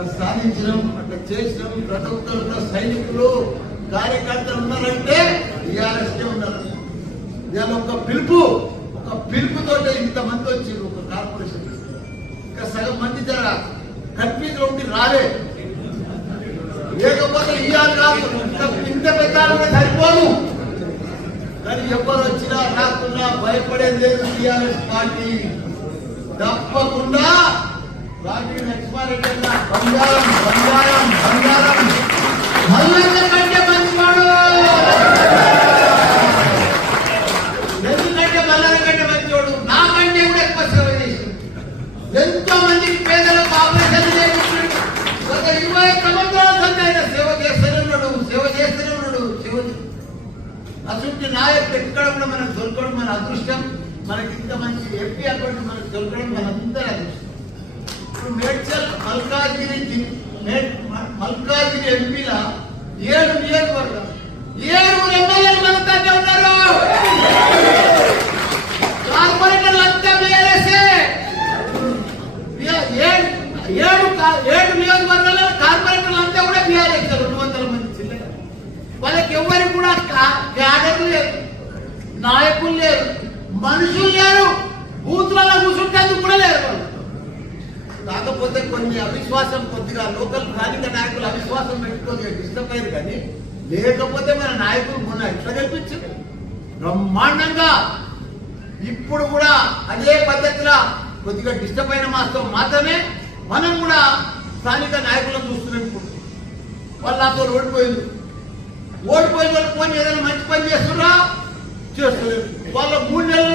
అట్లా సాధించడం, అట్లా చేసినాం. ప్రతి ఒక్కరు సైనికులు కార్యకర్తలు ఉన్నారంటే టీఆర్ఎస్కే ఉన్నారు. ఇవాళ ఒక పిలుపుతో ఇంతమంది వచ్చి ఒక కార్పొరేషన్ ఇంకా సగం మంది జర కన్ఫ్యూజ్ ఉండి రాలే. లేకపోతే ఇవాళ కాదు ఇంత పెద్ద సరిపోదు. కానీ ఎవరు వచ్చినా రాకున్నా భయపడేది లేదు. టీఆర్ఎస్ పార్టీ తప్పకుండా పార్టీ లక్ష్మారెడ్డి బంగారం బంగారం బంగారం మల్లన్న కంటే మంచివాడు. ఎందుకంటే మల్లన్న కంటే మంచివాడు నాకంటే కూడా ఎక్కువ సేవ చేసి ఎంతో మందికి పేదలకు ఆపరేషన్ చేయించాడు. గత 20 సంవత్సరాల సంది ఆయన సేవ చేస్తూనే ఉన్నాడు. అసలు నాయకుడు ఎక్కడ కూడా మనకు దొరకడం మన అదృష్టం. మనకి ఇంత మంచి ఎంపీ అకౌంట్ మనకు దొరకడం మనందరూ అదృష్టం. ఇప్పుడు మేడ్చల్ మల్కాజ్గిరి ఎంపీల 7 నియోజకవర్గం 7 ఎమ్మెల్యేలు మన దగ్గర ఉన్నారు. కార్పొరేటర్లు అంతా బీఆర్ఎస్ఏ. 7 నియోజకవర్గాల్లో కార్పొరేటర్లు అంతా కూడా బీఆర్ఎస్. 200 మంది చిల్లర. వాళ్ళకి ఎవరికి కూడా క్యాడర్లు లేరు, నాయకులు లేరు, మనుషులు లేరు, బూతులలో కూర్చుంటేందుకు కూడా లేరు వాళ్ళు. కాకపోతే కొన్ని అవిశ్వాసం కొద్దిగా లోకల్ స్థానిక నాయకులు అవిశ్వాసం పెట్టుకొని డిస్టర్బ్ అయ్యారు. కానీ లేకపోతే మన నాయకులు మొన్న ఎట్లా గెలిపించారు బ్రహ్మాండంగా. ఇప్పుడు కూడా అదే పద్ధతిలో కొద్దిగా డిస్టర్బ్ అయిన మాత్రమే మనం కూడా స్థానిక నాయకులను చూస్తున్నాం. ఇప్పుడు వాళ్ళు నాతో ఓడిపోయిన వాళ్ళు పోయి ఏదైనా మంచి పని చేస్తున్నా చేస్తలేదు. వాళ్ళ 3 నెలల